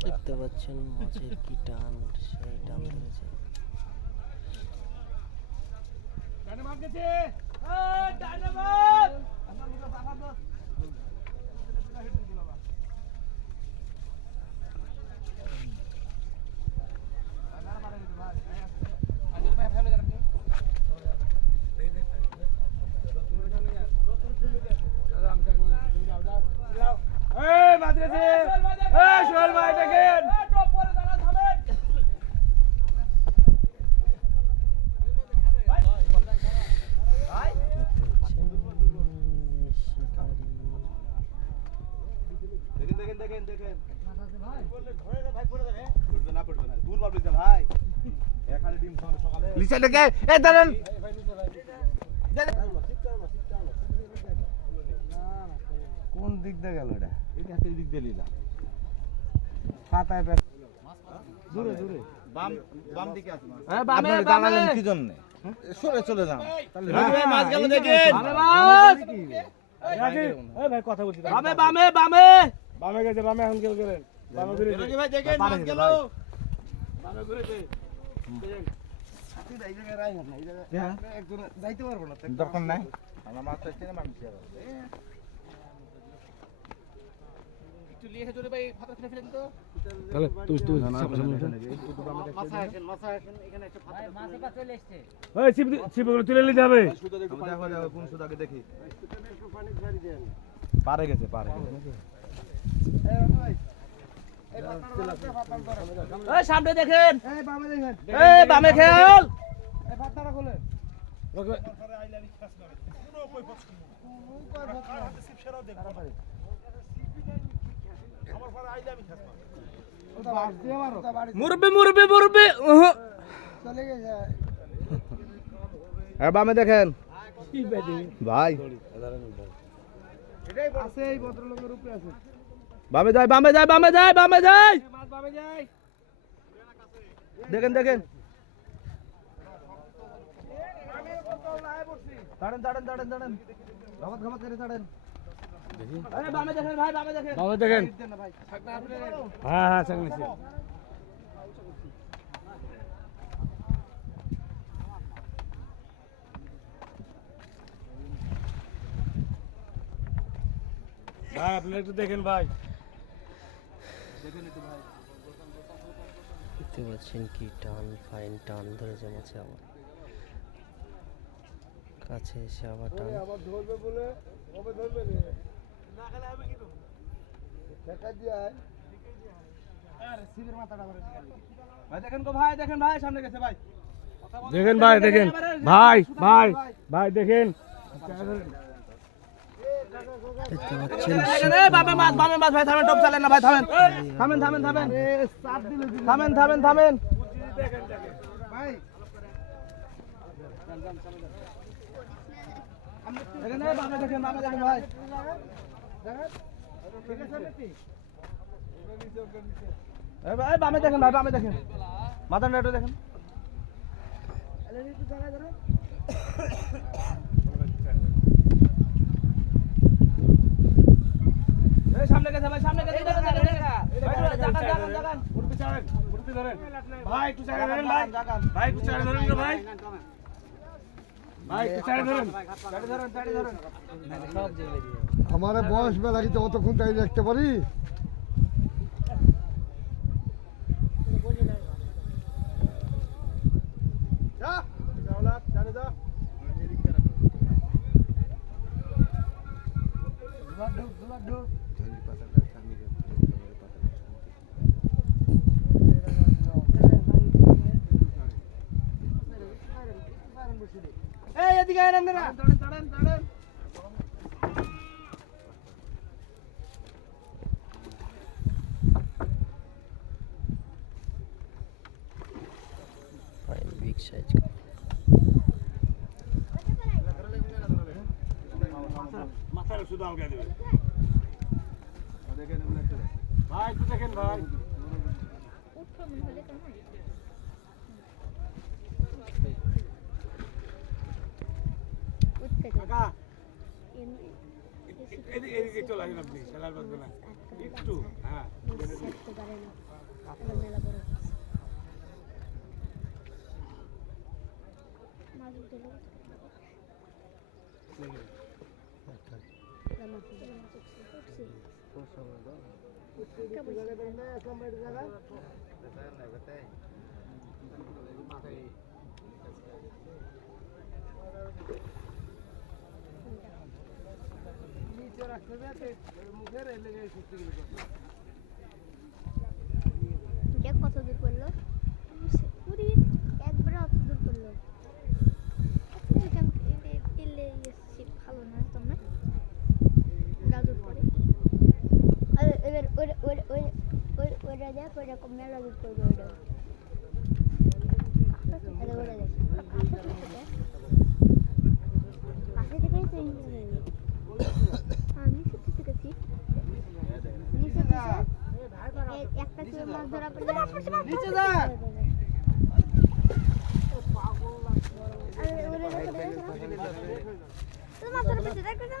দেখতে পাচ্ছেন মাছের কি টান সেই টান ধরেছে দেখতে পাচ্ছেন শিকারি দেখেন দেখেন দেখেন দেখেন পড়বে না পড়বে না দূর পাবলিক না ভাই এখানে ডিম খাওয়ানো সকালে লিচা ডেকে এ দাঁড়ান। কোন দিক দিয়ে গেল এটা? এটা হাতে দিক দিয়ে লিলা। পাতায় দূরে দূরে। বাম বাম দিকে আছে। মাছ। আপনারা দাঁড়ালেন কি জন্য সরে চলে যান। তাহলে মাছ গেল দেখেন। বামে বামে বামে। বামে গেছে বামে এখন কেউ গেলেন বামে ঘুরে ভাই দেখেন মাছ গেল। যাইতে পারব না দরকার নাই। আমরা মাছ চাইছি না দেখি পারে গেছে পারে গেছে। সামনে দেখেন। এই বামে খেয়াল। মুরবি মুরবি মুরবি উহু। হ্যাঁ বামে দেখেন। ভাই। বামে যায় বামে যায় বামে যায় বামে যায় দেখেন দেখেন। দাঁড়ান দাঁড়ান দাঁড়ান দাঁড়ান। ঘামাত ঘামাত করে দাঁড়ান। বামে দেখেন ভাই বামে দেখেন। বামে দেখেন। হ্যাঁ হ্যাঁ ভাই আপনারা একটু দেখেন ভাই। দেখতে পাচ্ছেন কি টান ফাইন টান ধরে জমেছে আমার কাছে এসে আবার টান আবার ধরবে বলে কবে ধরবে ভাই দেখেন গো ভাই দেখেন ভাই সামনে গেছে ভাই দেখেন ভাই দেখেন ভাই ভাই ভাই দেখেন দেখতে বামে মাছ মাছ ভাই না ভাই দেখেন ভাই বামে দেখেন ভাই বামে দেখেন মাথা নেটো দেখেন এই সামনে গেছে ভাই সামনে গেছে জাগান জাগান জাগান। ভাই একটু সাইডে ধরেন ভাই। ভাই একটু সাইডে ধরেন ভাই। ভাই একটু সাইডে ধরেন। চাড়ি ধরেন চাড়ি ধরেন সব জেলে দিয়ে আমার বয়স বেলা কি অতক্ষণ তাই দেখতে পারি। যা যাওলা চাড়ি যা। এই এদিকে আয় আপনারা দাঁড়ান দাঁড়ান দাঁড়ান ফাইন বিগ সাইজ মাথার শুধু আমাকে দেবে। ভাই একটু দেখেন ভাই। একটু হ্যাঁ। নিচে রাখতে যাতে মুখে রেলে গিয়ে কত দূর করল? নিচে যা তোমার পেছনে দেখো না